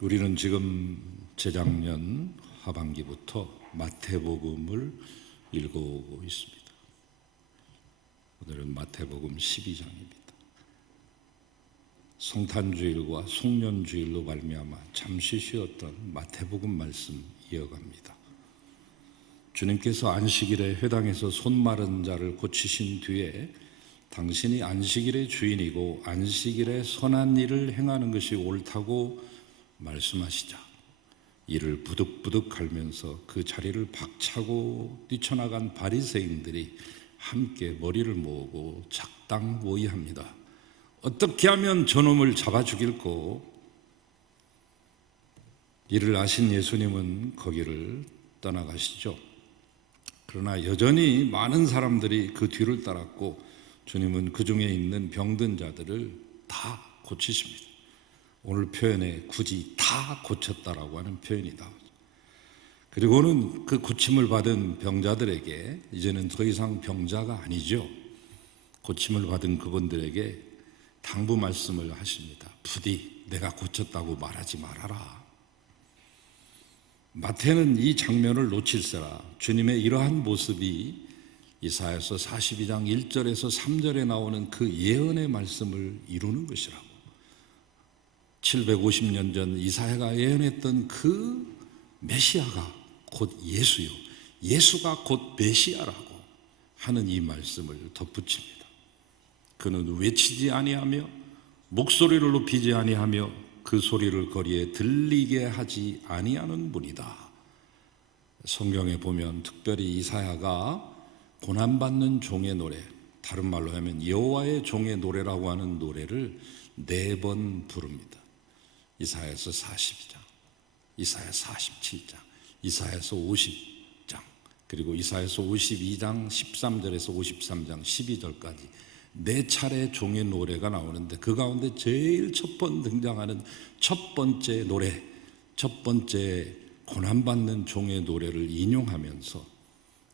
우리는 지금 재작년 하반기부터 마태복음을 읽어오고 있습니다. 오늘은 마태복음 12장입니다. 성탄주일과 송년주일로 말미암아 잠시 쉬었던 마태복음 말씀 이어갑니다. 주님께서 안식일에 회당에서 손 마른 자를 고치신 뒤에 당신이 안식일의 주인이고 안식일에 선한 일을 행하는 것이 옳다고 말씀하시자 이를 부득부득 갈면서 그 자리를 박차고 뛰쳐나간 바리새인들이 함께 머리를 모으고 작당 모의합니다. 어떻게 하면 저놈을 잡아 죽일꼬? 이를 아신 예수님은 거기를 떠나가시죠. 그러나 여전히 많은 사람들이 그 뒤를 따랐고 주님은 그 중에 있는 병든 자들을 다 고치십니다. 오늘 표현에 굳이 다 고쳤다라고 하는 표현이다. 그리고는 그 고침을 받은 병자들에게 이제는 더 이상 병자가 아니죠. 고침을 받은 그분들에게 당부 말씀을 하십니다. 부디 내가 고쳤다고 말하지 말아라. 마태는 이 장면을 놓칠세라 주님의 이러한 모습이 이사야서 42장 1절에서 3절에 나오는 그 예언의 말씀을 이루는 것이라고. 750년 전 이사야가 예언했던 그 메시아가 곧 예수요, 예수가 곧 메시아라고 하는 이 말씀을 덧붙입니다. 그는 외치지 아니하며 목소리를 높이지 아니하며 그 소리를 거리에 들리게 하지 아니하는 분이다. 성경에 보면 특별히 이사야가 고난받는 종의 노래, 다른 말로 하면 여호와의 종의 노래라고 하는 노래를 4번 부릅니다. 이사야서 42장, 이사야 47장, 이사야서 50장, 그리고 이사야서 52장 13절에서 53장 12절까지 4차례 종의 노래가 나오는데 그 가운데 제일 첫 번 등장하는 첫 번째 노래, 첫 번째 고난받는 종의 노래를 인용하면서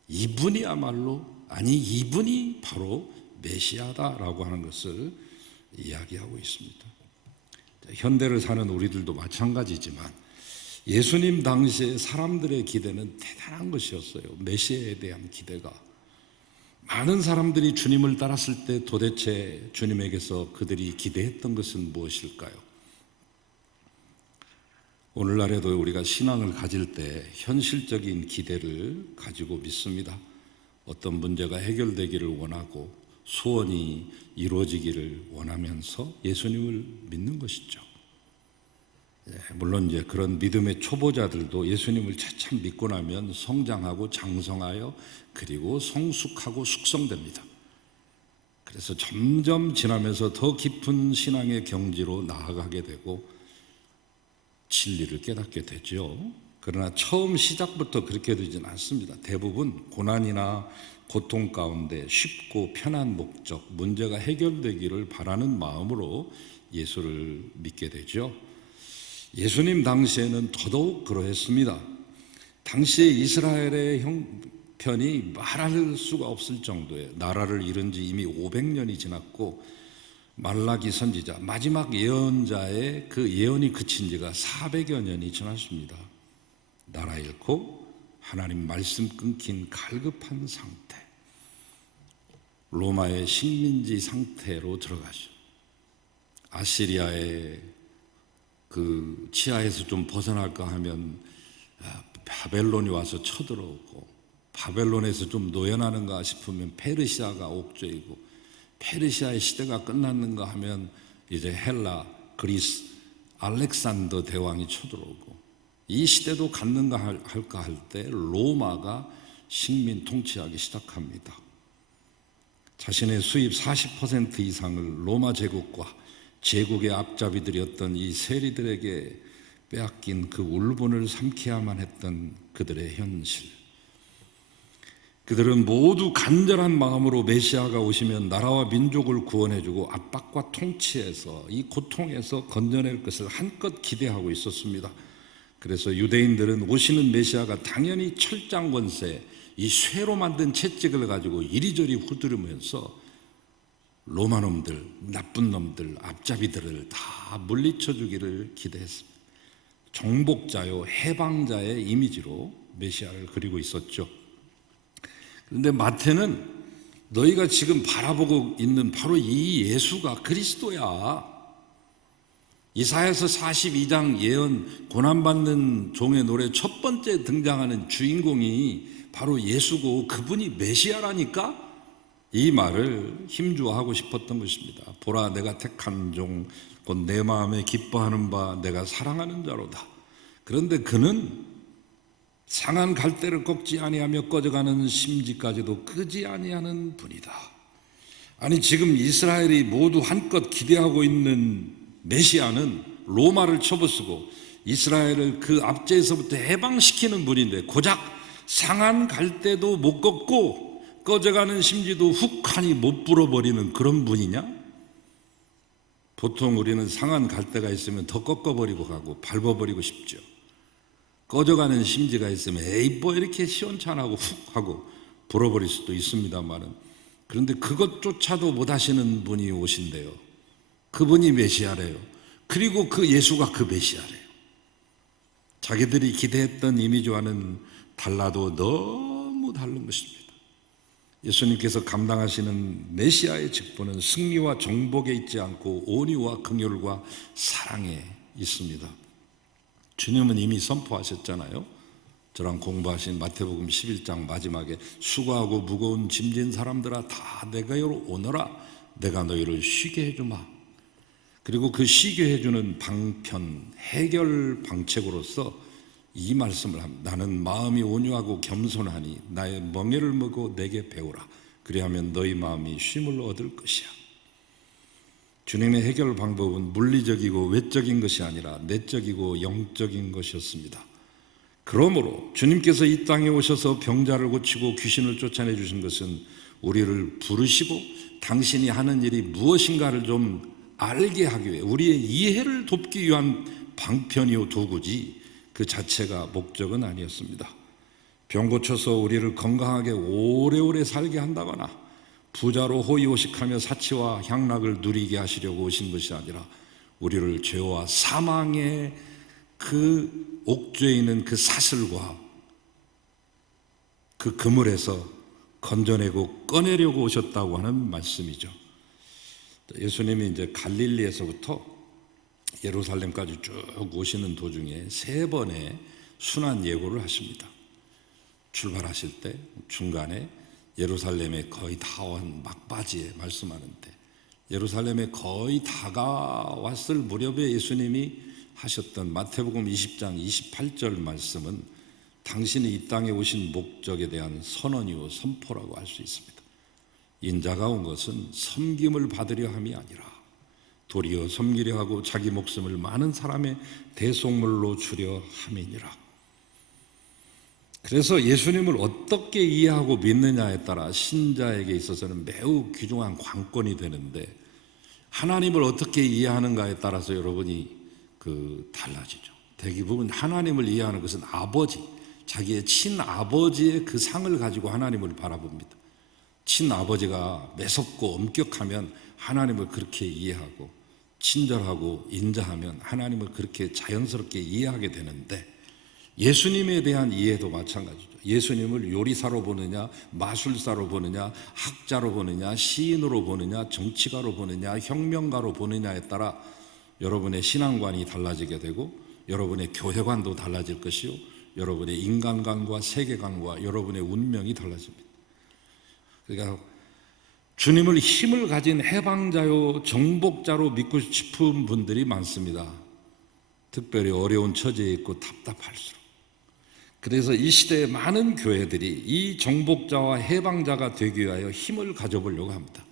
이분이야말로, 아니 이분이 바로 메시아다라고 하는 것을 이야기하고 있습니다. 현대를 사는 우리들도 마찬가지지만 예수님 당시에 사람들의 기대는 대단한 것이었어요. 메시아에 대한 기대가. 많은 사람들이 주님을 따랐을 때 도대체 주님에게서 그들이 기대했던 것은 무엇일까요? 오늘날에도 우리가 신앙을 가질 때 현실적인 기대를 가지고 믿습니다. 어떤 문제가 해결되기를 원하고 소원이 이루어지기를 원하면서 예수님을 믿는 것이죠. 물론 이제 그런 믿음의 초보자들도 예수님을 차츰 믿고 나면 성장하고 장성하여 그리고 성숙하고 숙성됩니다. 그래서 점점 지나면서 더 깊은 신앙의 경지로 나아가게 되고 진리를 깨닫게 되죠. 그러나 처음 시작부터 그렇게 되지는 않습니다. 대부분 고난이나 고통 가운데 쉽고 편한 목적, 문제가 해결되기를 바라는 마음으로 예수를 믿게 되죠. 예수님 당시에는 더더욱 그러했습니다. 당시에 이스라엘의 형편이 말할 수가 없을 정도의, 나라를 잃은 지 이미 500년이 지났고 말라기 선지자, 마지막 예언자의 그 예언이 그친 지가 400여 년이 지났습니다. 나라 잃고 하나님 말씀 끊긴 갈급한 상태, 로마의 식민지 상태로 들어가죠. 아시리아의 그 치하에서 좀 벗어날까 하면 바벨론이 와서 쳐들어오고, 바벨론에서 좀 노연하는가 싶으면 페르시아가 옥죄이고, 페르시아의 시대가 끝났는가 하면 이제 헬라, 그리스, 알렉산더 대왕이 쳐들어오고, 이 시대도 갔는가 할까 할 때 로마가 식민 통치하기 시작합니다. 자신의 수입 40% 이상을 로마 제국과 제국의 앞잡이들이었던 이 세리들에게 빼앗긴 그 울분을 삼켜야만 했던 그들의 현실. 그들은 모두 간절한 마음으로 메시아가 오시면 나라와 민족을 구원해주고 압박과 통치에서, 이 고통에서 건져낼 것을 한껏 기대하고 있었습니다. 그래서 유대인들은 오시는 메시아가 당연히 철장 권세, 이 쇠로 만든 채찍을 가지고 이리저리 후두르면서 로마 놈들, 나쁜 놈들, 앞잡이들을 다 물리쳐 주기를 기대했습니다. 정복자요, 해방자의 이미지로 메시아를 그리고 있었죠. 그런데 마태는 너희가 지금 바라보고 있는 바로 이 예수가 그리스도야. 이사야서 42장 예언, 고난받는 종의 노래 첫 번째 등장하는 주인공이 바로 예수고 그분이 메시아라니까 이 말을 힘주어하고 싶었던 것입니다. 보라, 내가 택한 종, 곧 내 마음에 기뻐하는 바 내가 사랑하는 자로다. 그런데 그는 상한 갈대를 꺾지 아니하며 꺼져가는 심지까지도 끄지 아니하는 분이다. 아니, 지금 이스라엘이 모두 한껏 기대하고 있는 메시아는 로마를 쳐부수고 이스라엘을 그 압제에서부터 해방시키는 분인데 고작 상한 갈대도 못 꺾고 꺼져가는 심지도 훅하니 못 불어버리는 그런 분이냐? 보통 우리는 상한 갈대가 있으면 더 꺾어버리고 가고 밟아버리고 싶죠. 꺼져가는 심지가 있으면 에이 뭐 이렇게 시원찮하고 훅 하고 불어버릴 수도 있습니다만은, 그런데 그것조차도 못하시는 분이 오신대요. 그분이 메시아래요. 그리고 그 예수가 그 메시아래요. 자기들이 기대했던 이미지와는 달라도 너무 다른 것입니다. 예수님께서 감당하시는 메시아의 직분은 승리와 정복에 있지 않고 온유와 긍휼과 사랑에 있습니다. 주님은 이미 선포하셨잖아요. 저랑 공부하신 마태복음 11장 마지막에 수고하고 무거운 짐진 사람들아 다 내게로 오너라, 내가 너희를 쉬게 해주마. 그리고 그 쉬게 해주는 방편, 해결 방책으로서 이 말씀을 합니다. 나는 마음이 온유하고 겸손하니 나의 멍에를 먹고 내게 배우라. 그리하면 너희 마음이 쉼을 얻을 것이야. 주님의 해결 방법은 물리적이고 외적인 것이 아니라 내적이고 영적인 것이었습니다. 그러므로 주님께서 이 땅에 오셔서 병자를 고치고 귀신을 쫓아내 주신 것은 우리를 부르시고 당신이 하는 일이 무엇인가를 좀 알게 하기 위해 우리의 이해를 돕기 위한 방편이요 도구지 그 자체가 목적은 아니었습니다. 병 고쳐서 우리를 건강하게 오래오래 살게 한다거나 부자로 호의호식하며 사치와 향락을 누리게 하시려고 오신 것이 아니라 우리를 죄와 사망의 그 옥죄에 있는 그 사슬과 그 그물에서 건져내고 꺼내려고 오셨다고 하는 말씀이죠. 예수님이 이제 갈릴리에서부터 예루살렘까지 쭉 오시는 도중에 3번의 순환 예고를 하십니다. 출발하실 때 중간에 예루살렘에 거의 다 온 막바지에 말씀하는데, 예루살렘에 거의 다가왔을 무렵에 예수님이 하셨던 마태복음 20장 28절 말씀은 당신이 이 땅에 오신 목적에 대한 선언이요 선포라고 할 수 있습니다. 인자가 온 것은 섬김을 받으려 함이 아니라 도리어 섬기려 하고 자기 목숨을 많은 사람의 대속물로 주려 함이니라. 그래서 예수님을 어떻게 이해하고 믿느냐에 따라 신자에게 있어서는 매우 귀중한 관건이 되는데, 하나님을 어떻게 이해하는가에 따라서 여러분이 달라지죠. 대부분 하나님을 이해하는 것은 아버지, 자기의 친아버지의 그 상을 가지고 하나님을 바라봅니다. 친아버지가 매섭고 엄격하면 하나님을 그렇게 이해하고, 친절하고 인자하면 하나님을 그렇게 자연스럽게 이해하게 되는데, 예수님에 대한 이해도 마찬가지죠. 예수님을 요리사로 보느냐, 마술사로 보느냐, 학자로 보느냐, 시인으로 보느냐, 정치가로 보느냐, 혁명가로 보느냐에 따라 여러분의 신앙관이 달라지게 되고 여러분의 교회관도 달라질 것이요, 여러분의 인간관과 세계관과 여러분의 운명이 달라집니다. 그러니까 주님을 힘을 가진 해방자요 정복자로 믿고 싶은 분들이 많습니다. 특별히 어려운 처지에 있고 답답할수록. 그래서 이 시대의 많은 교회들이 이 정복자와 해방자가 되기 위하여 힘을 가져보려고 합니다.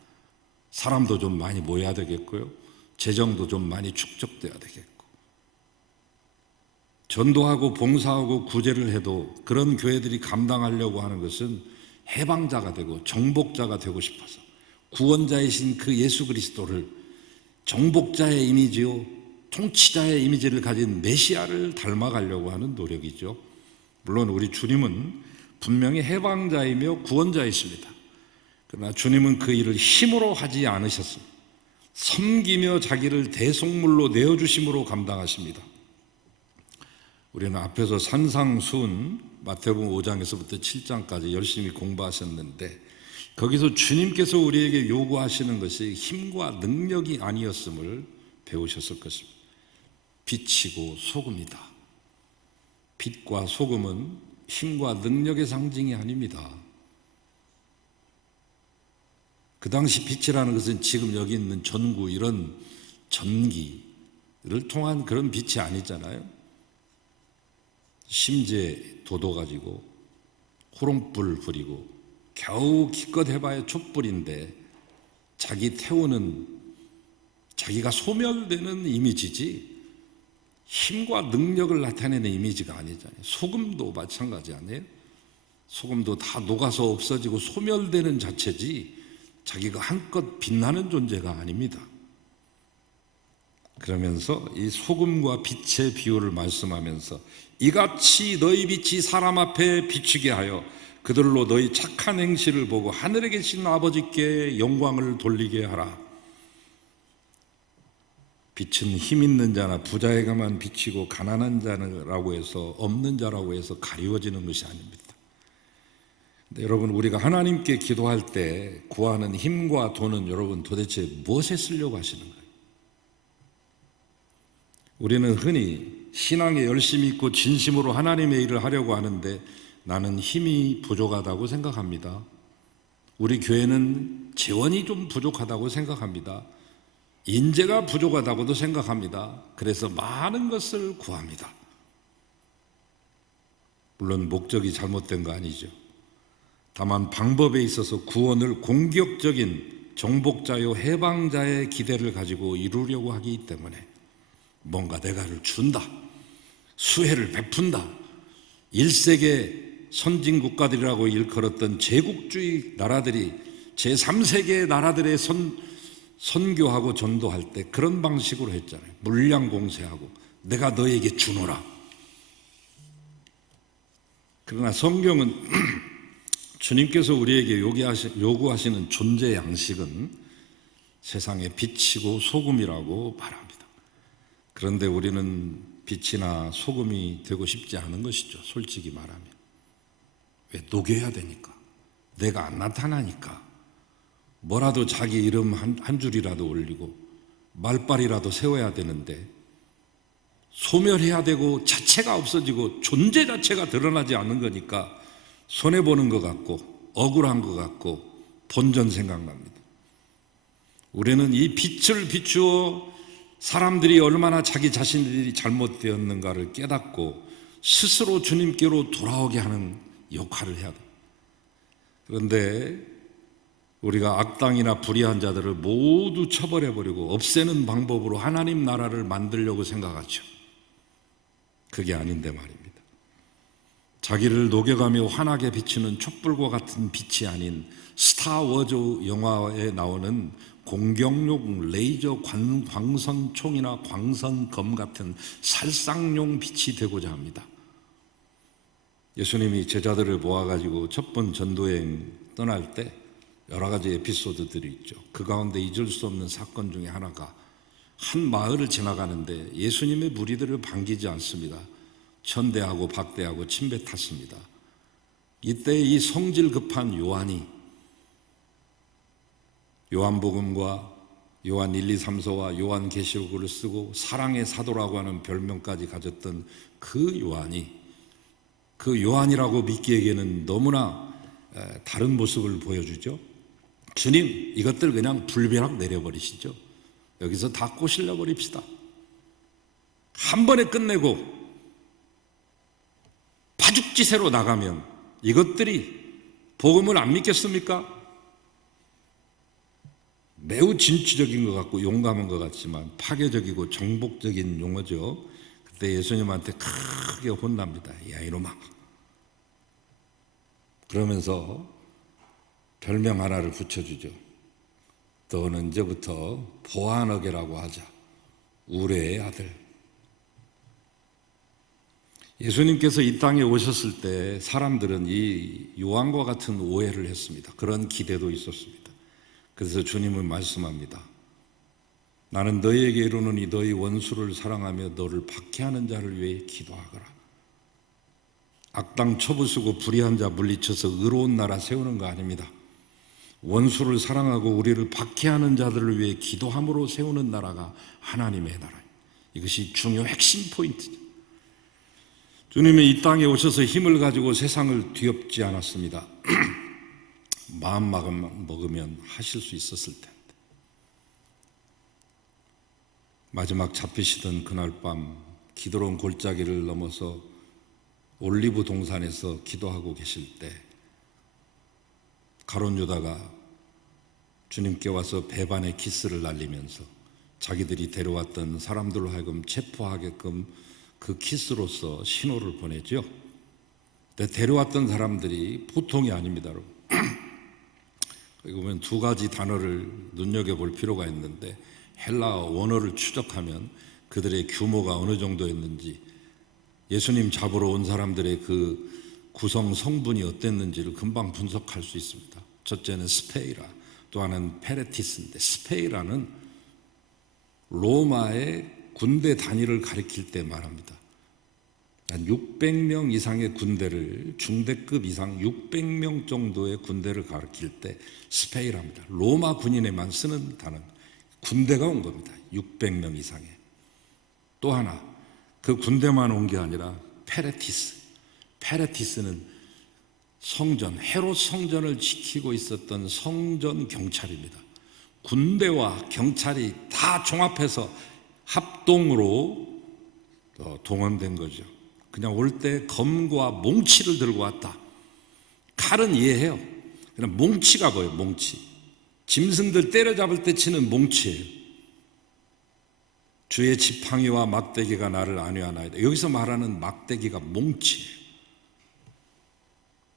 사람도 좀 많이 모여야 되겠고요, 재정도 좀 많이 축적돼야 되겠고, 전도하고 봉사하고 구제를 해도 그런 교회들이 감당하려고 하는 것은 해방자가 되고 정복자가 되고 싶어서 구원자이신 그 예수 그리스도를 정복자의 이미지요 통치자의 이미지를 가진 메시아를 닮아가려고 하는 노력이죠. 물론 우리 주님은 분명히 해방자이며 구원자이십니다. 그러나 주님은 그 일을 힘으로 하지 않으셨습니다. 섬기며 자기를 대속물로 내어주심으로 감당하십니다. 우리는 앞에서 산상수훈 마태복음 5장에서부터 7장까지 열심히 공부하셨는데 거기서 주님께서 우리에게 요구하시는 것이 힘과 능력이 아니었음을 배우셨을 것입니다. 빛이고 소금이다. 빛과 소금은 힘과 능력의 상징이 아닙니다. 그 당시 빛이라는 것은 지금 여기 있는 전구 이런 전기를 통한 그런 빛이 아니잖아요. 심지에 도도 가지고 호롱불 부리고 겨우 기껏 해봐야 촛불인데 자기 태우는 자기가 소멸되는 이미지지 힘과 능력을 나타내는 이미지가 아니잖아요. 소금도 마찬가지 아니에요? 소금도 다 녹아서 없어지고 소멸되는 자체지 자기가 한껏 빛나는 존재가 아닙니다. 그러면서 이 소금과 빛의 비유를 말씀하면서 이같이 너희 빛이 사람 앞에 비추게 하여 그들로 너희 착한 행실을 보고 하늘에 계신 아버지께 영광을 돌리게 하라. 빛은 힘 있는 자나 부자에게만 비치고 가난한 자라고 해서 없는 자라고 해서 가리워지는 것이 아닙니다. 근데 여러분, 우리가 하나님께 기도할 때 구하는 힘과 돈은 여러분 도대체 무엇에 쓰려고 하시는 거예요? 우리는 흔히 신앙에 열심히 있고 진심으로 하나님의 일을 하려고 하는데 나는 힘이 부족하다고 생각합니다. 우리 교회는 재원이 좀 부족하다고 생각합니다. 인재가 부족하다고도 생각합니다. 그래서 많은 것을 구합니다. 물론 목적이 잘못된 거 아니죠. 다만 방법에 있어서 구원을 공격적인 정복자요 해방자의 기대를 가지고 이루려고 하기 때문에 뭔가 내가를 준다, 수혜를 베푼다, 1세계 선진국가들이라고 일컬었던 제국주의 나라들이 제3세계의 나라들의 선교하고 전도할 때 그런 방식으로 했잖아요. 물량 공세하고 내가 너에게 주노라. 그러나 성경은 주님께서 우리에게 요구하시는 존재 양식은 세상의 빛이고 소금이라고 말합니다. 그런데 우리는 빛이나 소금이 되고 싶지 않은 것이죠. 솔직히 말하면. 왜? 녹여야 되니까. 내가 안 나타나니까. 뭐라도 자기 이름 한 줄이라도 올리고 말빨이라도 세워야 되는데 소멸해야 되고 자체가 없어지고 존재 자체가 드러나지 않는 거니까 손해보는 것 같고 억울한 것 같고 본전 생각납니다. 우리는 이 빛을 비추어 사람들이 얼마나 자기 자신들이 잘못되었는가를 깨닫고 스스로 주님께로 돌아오게 하는 역할을 해야 돼요. 그런데 우리가 악당이나 불의한 자들을 모두 처벌해버리고 없애는 방법으로 하나님 나라를 만들려고 생각하죠. 그게 아닌데 말입니다. 자기를 녹여가며 환하게 비추는 촛불과 같은 빛이 아닌 스타워즈 영화에 나오는 공격용 레이저 광선총이나 광선검 같은 살상용 빛이 되고자 합니다. 예수님이 제자들을 모아가지고 첫 번 전도여행 떠날 때 여러 가지 에피소드들이 있죠. 그 가운데 잊을 수 없는 사건 중에 하나가 한 마을을 지나가는데 예수님의 무리들을 반기지 않습니다. 천대하고 박대하고 침뱉 탔습니다. 이때 이 성질 급한 요한이 요한복음과 요한 1, 2, 3서와 요한계시록을 쓰고 사랑의 사도라고 하는 별명까지 가졌던 그 요한이라고 믿기에게는 너무나 다른 모습을 보여주죠. 주님, 이것들 그냥 불벼락 내려버리시죠. 여기서 다 꼬실려 버립시다. 한 번에 끝내고 파죽지세로 나가면 이것들이 복음을 안 믿겠습니까? 매우 진취적인 것 같고 용감한 것 같지만 파괴적이고 정복적인 용어죠. 그때 예수님한테 크게 혼납니다. 야 이놈아. 그러면서 별명 하나를 붙여주죠. 너는 이제부터 보아너게라고 하자. 우레의 아들. 예수님께서 이 땅에 오셨을 때 사람들은 이 요한과 같은 오해를 했습니다. 그런 기대도 있었습니다. 그래서 주님은 말씀합니다. 나는 너희에게 이르노니 너희 원수를 사랑하며 너를 박해하는 자를 위해 기도하거라. 악당 처부수고 불의한 자 물리쳐서 의로운 나라 세우는 거 아닙니다. 원수를 사랑하고 우리를 박해하는 자들을 위해 기도함으로 세우는 나라가 하나님의 나라. 이것이 중요 핵심 포인트죠. 주님이 이 땅에 오셔서 힘을 가지고 세상을 뒤엎지 않았습니다. 마음 먹으면 하실 수 있었을 텐데. 마지막 잡히시던 그날 밤 기드론 골짜기를 넘어서 올리브 동산에서 기도하고 계실 때 가룟 유다가 주님께 와서 배반의 키스를 날리면서 자기들이 데려왔던 사람들로 하여금 체포하게끔 그 키스로서 신호를 보내죠. 근데 데려왔던 사람들이 보통이 아닙니다, 여러분. 여기 보면 두 가지 단어를 눈여겨볼 필요가 있는데 헬라어 원어를 추적하면 그들의 규모가 어느 정도였는지, 예수님 잡으러 온 사람들의 그 구성 성분이 어땠는지를 금방 분석할 수 있습니다. 첫째는 스페이라, 또 하나는 페레티스인데, 스페이라는 로마의 군대 단위를 가리킬 때 말합니다. 한 600명 이상의 군대를, 중대급 이상 600명 정도의 군대를 가리킬 때 스페이라입니다. 로마 군인에만 쓰는 단어, 군대가 온 겁니다. 600명 이상의. 또 하나, 그 군대만 온 게 아니라 페레티스. 페레티스는 성전, 헤롯 성전을 지키고 있었던 성전 경찰입니다. 군대와 경찰이 다 종합해서 합동으로 동원된 거죠. 그냥 올 때 검과 몽치를 들고 왔다. 칼은 이해해요. 그냥 몽치가 뭐예요? 몽치. 짐승들 때려잡을 때 치는 몽치예요. 주의 지팡이와 막대기가 나를 안위하나이다. 여기서 말하는 막대기가 몽치예요.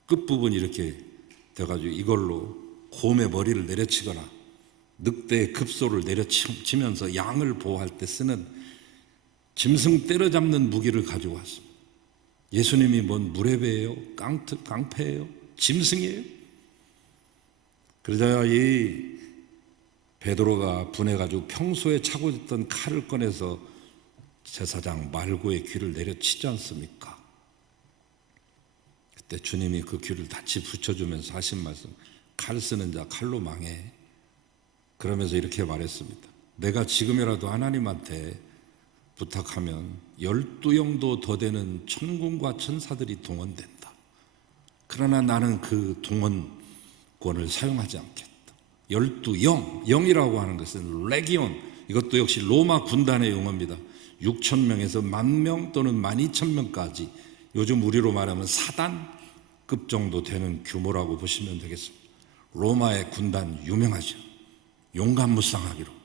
끝부분이 이렇게 돼가지고 이걸로 곰의 머리를 내려치거나 늑대의 급소를 내려치면서 양을 보호할 때 쓰는 짐승 때려잡는 무기를 가지고 왔습니다. 예수님이 뭔 무례배예요? 깡패예요? 짐승이에요? 그러자 이 베드로가 분해가지고 평소에 차고 있던 칼을 꺼내서 제사장 말고의 귀를 내려치지 않습니까? 그때 주님이 그 귀를 다시 붙여주면서 하신 말씀, 칼 쓰는 자 칼로 망해. 그러면서 이렇게 말했습니다. 내가 지금이라도 하나님한테 부탁하면 12영도 더 되는 천군과 천사들이 동원된다. 그러나 나는 그 동원권을 사용하지 않겠다. 12영, 영이라고 하는 것은 레기온, 이것도 역시 로마 군단의 용어입니다. 6,000명에서 10,000명 또는 12,000명까지, 요즘 우리로 말하면 사단급 정도 되는 규모라고 보시면 되겠습니다. 로마의 군단 유명하죠. 용감무쌍하기로.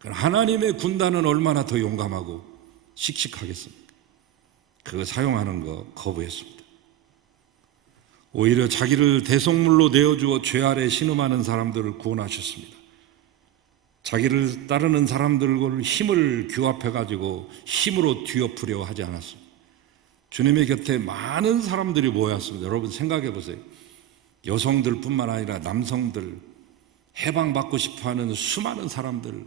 하나님의 군단은 얼마나 더 용감하고 씩씩하겠습니까? 그거 사용하는 거 거부했습니다. 오히려 자기를 대속물로 내어주어 죄 아래 신음하는 사람들을 구원하셨습니다. 자기를 따르는 사람들과 힘을 규합해가지고 힘으로 뒤엎으려 하지 않았습니다. 주님의 곁에 많은 사람들이 모였습니다. 여러분 생각해 보세요. 여성들뿐만 아니라 남성들, 해방받고 싶어하는 수많은 사람들,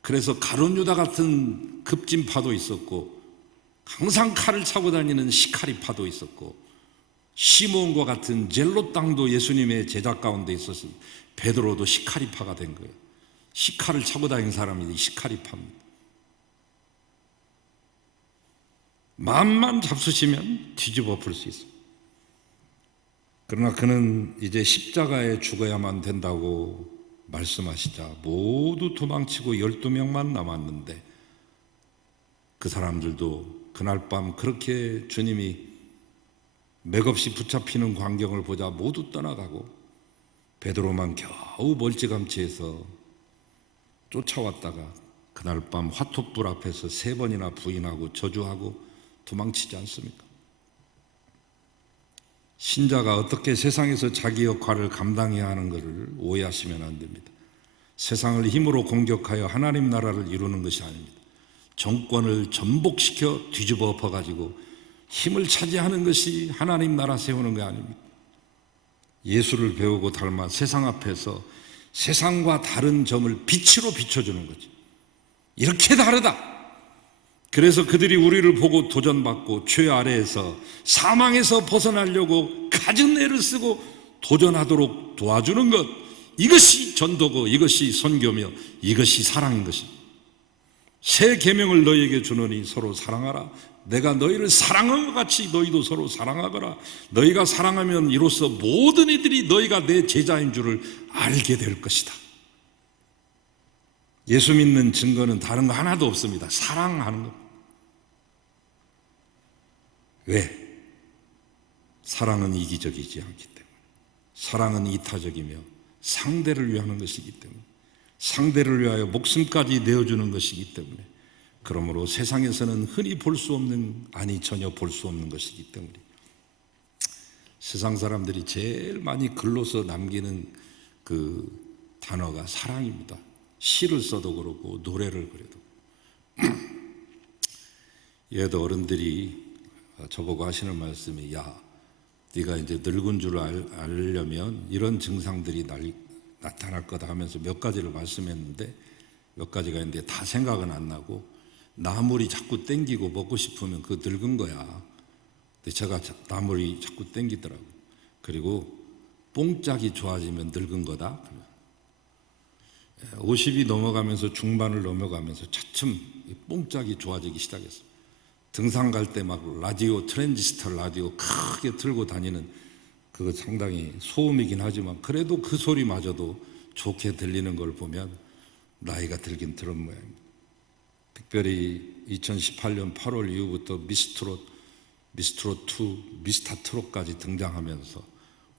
그래서 가룟 유다 같은 급진파도 있었고 항상 칼을 차고 다니는 시카리파도 있었고 시몬과 같은 젤롯당도 예수님의 제자 가운데 있었습니다. 베드로도 시카리파가 된 거예요. 시칼을 차고 다니는 사람이 시카리파입니다. 마음만 잡수시면 뒤집어 엎을 수 있습니다. 그러나 그는 이제 십자가에 죽어야만 된다고 말씀하시자 모두 도망치고 12명만 남았는데, 그 사람들도 그날 밤 그렇게 주님이 맥없이 붙잡히는 광경을 보자 모두 떠나가고 베드로만 겨우 멀찌감치해서 쫓아왔다가 그날 밤 화톱불 앞에서 3번이나 부인하고 저주하고 도망치지 않습니까? 신자가 어떻게 세상에서 자기 역할을 감당해야 하는 것을 오해하시면 안 됩니다. 세상을 힘으로 공격하여 하나님 나라를 이루는 것이 아닙니다. 정권을 전복시켜 뒤집어 엎어가지고 힘을 차지하는 것이 하나님 나라 세우는 게 아닙니다. 예수를 배우고 닮아 세상 앞에서 세상과 다른 점을 빛으로 비춰주는 거죠. 이렇게 다르다, 그래서 그들이 우리를 보고 도전받고 죄 아래에서 사망에서 벗어나려고 갖은 애를 쓰고 도전하도록 도와주는 것, 이것이 전도고 이것이 선교며 이것이 사랑인 것입니다. 새 계명을 너희에게 주노니 서로 사랑하라. 내가 너희를 사랑한 것 같이 너희도 서로 사랑하거라. 너희가 사랑하면 이로써 모든 이들이 너희가 내 제자인 줄을 알게 될 것이다. 예수 믿는 증거는 다른 거 하나도 없습니다. 사랑하는 것. 왜? 사랑은 이기적이지 않기 때문에. 사랑은 이타적이며 상대를 위하는 것이기 때문에, 상대를 위하여 목숨까지 내어주는 것이기 때문에, 그러므로 세상에서는 흔히 볼 수 없는, 아니 전혀 볼 수 없는 것이기 때문에 세상 사람들이 제일 많이 글로서 남기는 그 단어가 사랑입니다. 시를 써도 그러고 노래를 그래도. 얘도 어른들이 저보고 하시는 말씀이, 야, 네가 이제 늙은 줄 알려면 이런 증상들이 나타날 거다 하면서 몇 가지를 말씀했는데, 몇 가지가 있는데 다 생각은 안 나고, 나물이 자꾸 땡기고 먹고 싶으면 그 늙은 거야. 근데 제가 나물이 자꾸 땡기더라고요. 그리고 뽕짝이 좋아지면 늙은 거다. 50이 넘어가면서 중반을 넘어가면서 차츰 뽕짝이 좋아지기 시작했어요. 등산 갈 때 막 라디오, 트랜지스터 라디오 크게 틀고 다니는, 그거 상당히 소음이긴 하지만 그래도 그 소리마저도 좋게 들리는 걸 보면 나이가 들긴 들은 모양입니다. 특별히 2018년 8월 이후부터 미스트롯 2, 미스터 트롯까지 등장하면서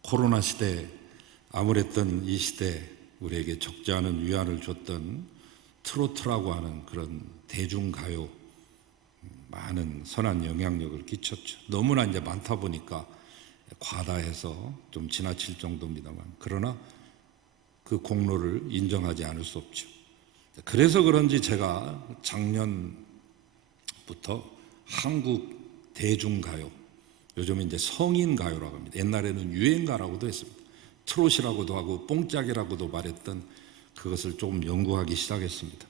코로나 시대에 암울했던 이 시대에 우리에게 적지 않은 위안을 줬던 트로트라고 하는 그런 대중가요, 많은 선한 영향력을 끼쳤죠. 너무나 이제 많다 보니까 과다해서 좀 지나칠 정도입니다만, 그러나 그 공로를 인정하지 않을 수 없죠. 그래서 그런지 제가 작년부터 한국 대중가요, 요즘은 이제 성인가요라고 합니다. 옛날에는 유행가라고도 했습니다. 트롯이라고도 하고 뽕짝이라고도 말했던 그것을 조금 연구하기 시작했습니다.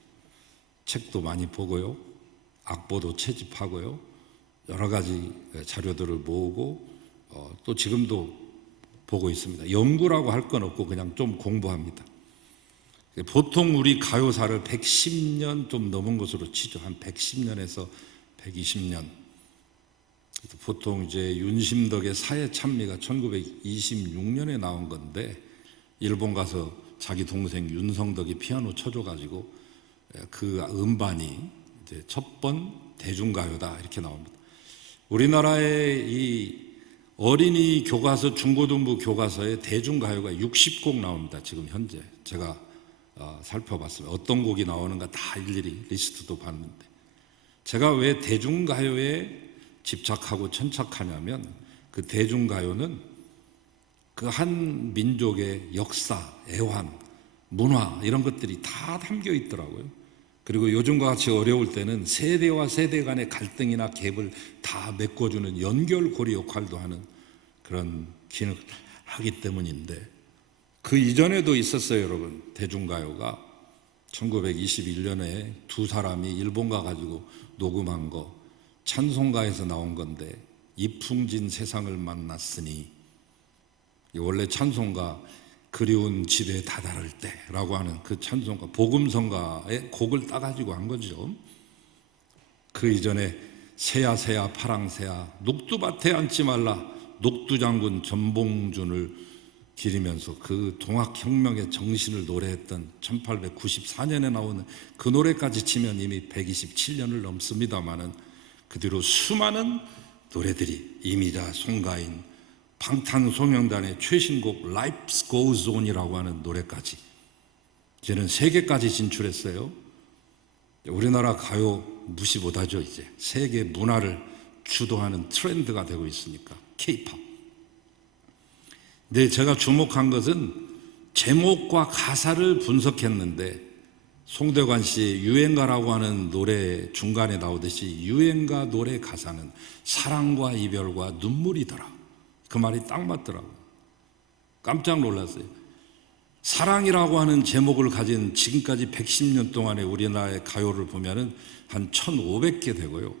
책도 많이 보고요, 악보도 채집하고요, 여러 가지 자료들을 모으고 또 지금도 보고 있습니다. 연구라고 할 건 없고 그냥 좀 공부합니다. 보통 우리 가요사를 110년 좀 넘은 것으로 치죠. 한 110년에서 120년. 보통 이제 윤심덕의 사회 찬미가 1926년에 나온 건데, 일본 가서 자기 동생 윤성덕이 피아노 쳐줘가지고 그 음반이 이제 첫 번 대중가요다 이렇게 나옵니다. 우리나라의 이 어린이 교과서, 중고등부 교과서에 대중가요가 60곡 나옵니다. 지금 현재 제가 살펴봤어요. 어떤 곡이 나오는가 다 일일이 리스트도 봤는데, 제가 왜 대중가요에 집착하고 천착하냐면, 그 대중가요는 그 한 민족의 역사, 애환, 문화 이런 것들이 다 담겨 있더라고요. 그리고 요즘과 같이 어려울 때는 세대와 세대 간의 갈등이나 갭을 다 메꿔주는 연결고리 역할도 하는 그런 기능을 하기 때문인데, 그 이전에도 있었어요, 여러분. 대중가요가 1921년에 두 사람이 일본 가가지고 녹음한 거, 찬송가에서 나온 건데, 이풍진 세상을 만났으니, 원래 찬송가 그리운 집에 다다를 때라고 하는 그 찬송가, 복음성가의 곡을 따가지고 한 거죠. 그 이전에 새야 새야 파랑새야 녹두밭에 앉지 말라, 녹두장군 전봉준을 기리면서 그 동학혁명의 정신을 노래했던 1894년에 나오는 그 노래까지 치면 이미 127년을 넘습니다마는, 그 뒤로 수많은 노래들이, 이미자, 송가인, 방탄소년단의 최신곡 Life Goes On이라고 하는 노래까지, 이제는 세계까지 진출했어요. 우리나라 가요 무시 못하죠. 이제 세계 문화를 주도하는 트렌드가 되고 있으니까, K-pop. 근데 제가 주목한 것은 제목과 가사를 분석했는데, 송대관 씨의 유행가라고 하는 노래 중간에 나오듯이 유행가 노래 가사는 사랑과 이별과 눈물이더라. 그 말이 딱 맞더라고요. 깜짝 놀랐어요. 사랑이라고 하는 제목을 가진 지금까지 110년 동안의 우리나라의 가요를 보면은 한 1,500개 되고요.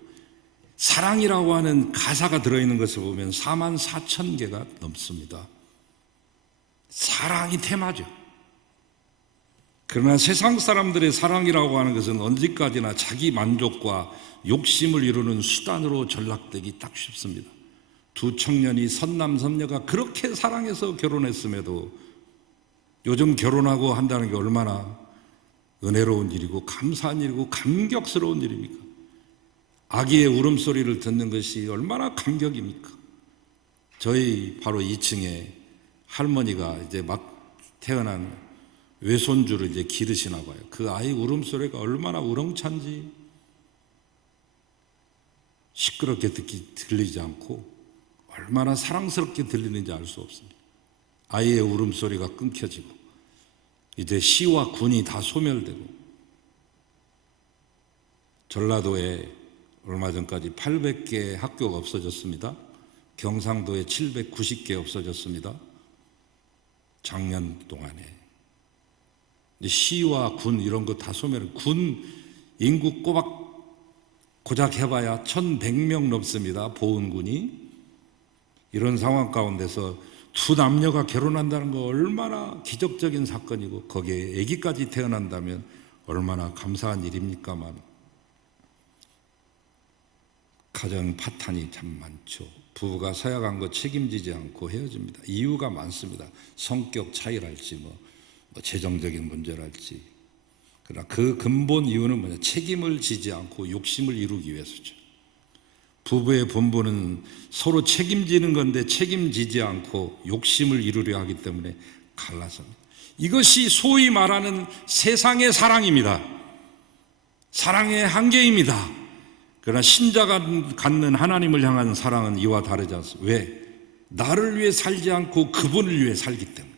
사랑이라고 하는 가사가 들어있는 것을 보면 44,000개가 넘습니다. 사랑이 테마죠. 그러나 세상 사람들의 사랑이라고 하는 것은 언제까지나 자기 만족과 욕심을 이루는 수단으로 전락되기 딱 쉽습니다. 두 청년이 선남선녀가 그렇게 사랑해서 결혼했음에도 요즘 결혼하고 한다는 게 얼마나 은혜로운 일이고 감사한 일이고 감격스러운 일입니까? 아기의 울음소리를 듣는 것이 얼마나 감격입니까? 저희 바로 2층에 할머니가 이제 막 태어난 외손주를 이제 기르시나 봐요. 그 아이 울음소리가 얼마나 우렁찬지 시끄럽게 들리지 않고 얼마나 사랑스럽게 들리는지 알 수 없습니다. 아이의 울음소리가 끊겨지고 이제 시와 군이 다 소멸되고 전라도에 얼마 전까지 800개 학교가 없어졌습니다. 경상도에 790개 없어졌습니다. 작년 동안에 시와 군 이런 거 다 소멸. 군 인구 고작 해봐야 1,100명 넘습니다. 보훈군이. 이런 상황 가운데서 두 남녀가 결혼한다는 거 얼마나 기적적인 사건이고 거기에 아기까지 태어난다면 얼마나 감사한 일입니까만 가정 파탄이 참 많죠. 부부가 서약한 거 책임지지 않고 헤어집니다. 이유가 많습니다. 성격 차이랄지 뭐 재정적인 문제랄지. 그러나 그 근본 이유는 뭐냐? 책임을 지지 않고 욕심을 이루기 위해서죠. 부부의 본분은 서로 책임지는 건데 책임지지 않고 욕심을 이루려 하기 때문에 갈라섭니다. 이것이 소위 말하는 세상의 사랑입니다. 사랑의 한계입니다. 그러나 신자가 갖는 하나님을 향한 사랑은 이와 다르지 않습니다. 왜? 나를 위해 살지 않고 그분을 위해 살기 때문에.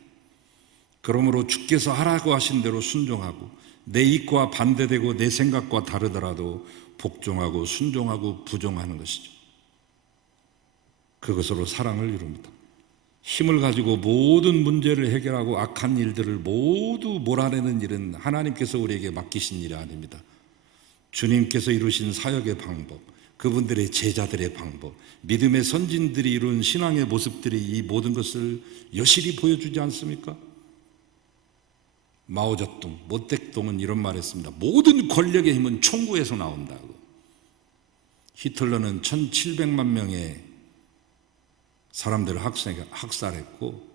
그러므로 주께서 하라고 하신 대로 순종하고 내意과 반대되고 내 생각과 다르더라도 복종하고 순종하고 부종하는 것이죠. 그것으로 사랑을 이룹니다. 힘을 가지고 모든 문제를 해결하고 악한 일들을 모두 몰아내는 일은 하나님께서 우리에게 맡기신 일이 아닙니다. 주님께서 이루신 사역의 방법, 그분들의 제자들의 방법, 믿음의 선진들이 이룬 신앙의 모습들이 이 모든 것을 여실히 보여주지 않습니까? 마오쩌둥, 모택동은 이런 말 했습니다. 모든 권력의 힘은 총구에서 나온다고. 히틀러는 1,700만 명의 사람들을 학살했고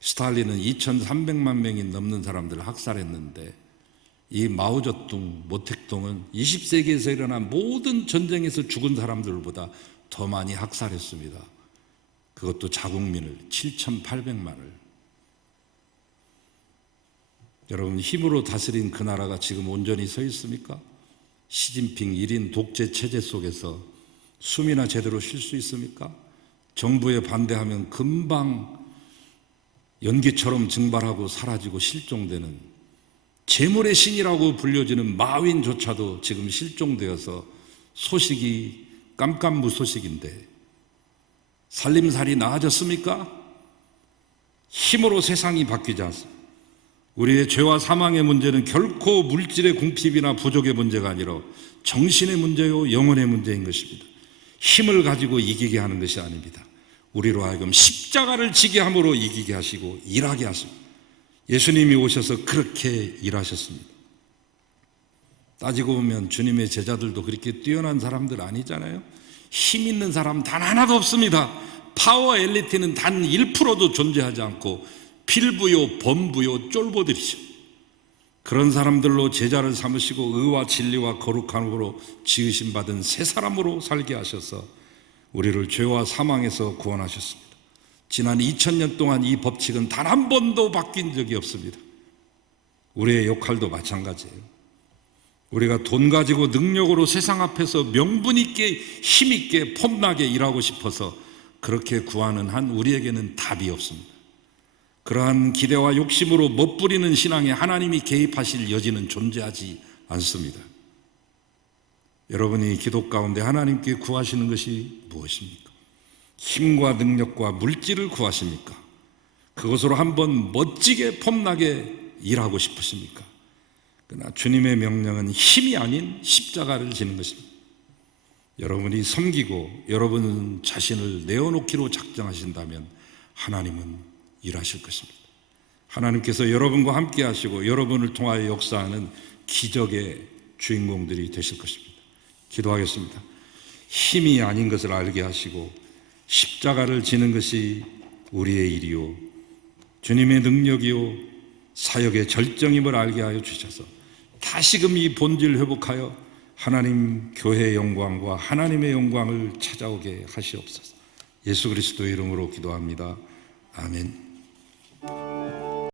스탈린은 2,300만 명이 넘는 사람들을 학살했는데 이 마오쩌둥, 모택동은 20세기에서 일어난 모든 전쟁에서 죽은 사람들보다 더 많이 학살했습니다. 그것도 자국민을 7,800만을. 여러분, 힘으로 다스린 그 나라가 지금 온전히 서 있습니까? 시진핑 1인 독재 체제 속에서 숨이나 제대로 쉴 수 있습니까? 정부에 반대하면 금방 연기처럼 증발하고 사라지고 실종되는 재물의 신이라고 불려지는 마윈조차도 지금 실종되어서 소식이 깜깜무소식인데 살림살이 나아졌습니까? 힘으로 세상이 바뀌지 않습니다. 우리의 죄와 사망의 문제는 결코 물질의 궁핍이나 부족의 문제가 아니라 정신의 문제요 영혼의 문제인 것입니다. 힘을 가지고 이기게 하는 것이 아닙니다. 우리로 하여금 십자가를 지게 함으로 이기게 하시고 일하게 하십니다. 예수님이 오셔서 그렇게 일하셨습니다. 따지고 보면 주님의 제자들도 그렇게 뛰어난 사람들 아니잖아요. 힘 있는 사람 단 하나도 없습니다. 파워 엘리트는 단 1%도 존재하지 않고 필부요, 범부요, 쫄보들이죠. 그런 사람들로 제자를 삼으시고 의와 진리와 거룩함으로 지으심 받은 새 사람으로 살게 하셔서 우리를 죄와 사망에서 구원하셨습니다. 지난 2000년 동안 이 법칙은 단 한 번도 바뀐 적이 없습니다. 우리의 역할도 마찬가지예요. 우리가 돈 가지고 능력으로 세상 앞에서 명분 있게 힘 있게 폼나게 일하고 싶어서 그렇게 구하는 한 우리에게는 답이 없습니다. 그러한 기대와 욕심으로 멋부리는 신앙에 하나님이 개입하실 여지는 존재하지 않습니다. 여러분이 기도 가운데 하나님께 구하시는 것이 무엇입니까? 힘과 능력과 물질을 구하십니까? 그것으로 한번 멋지게 폼나게 일하고 싶으십니까? 그러나 주님의 명령은 힘이 아닌 십자가를 지는 것입니다. 여러분이 섬기고 여러분 자신을 내어놓기로 작정하신다면 하나님은 일하실 것입니다. 하나님께서 여러분과 함께 하시고 여러분을 통하여 역사하는 기적의 주인공들이 되실 것입니다. 기도하겠습니다. 힘이 아닌 것을 알게 하시고 십자가를 지는 것이 우리의 일이요 주님의 능력이요 사역의 절정임을 알게 하여 주셔서 다시금 이 본질 회복하여 하나님 교회의 영광과 하나님의 영광을 찾아오게 하시옵소서. 예수 그리스도의 이름으로 기도합니다. 아멘.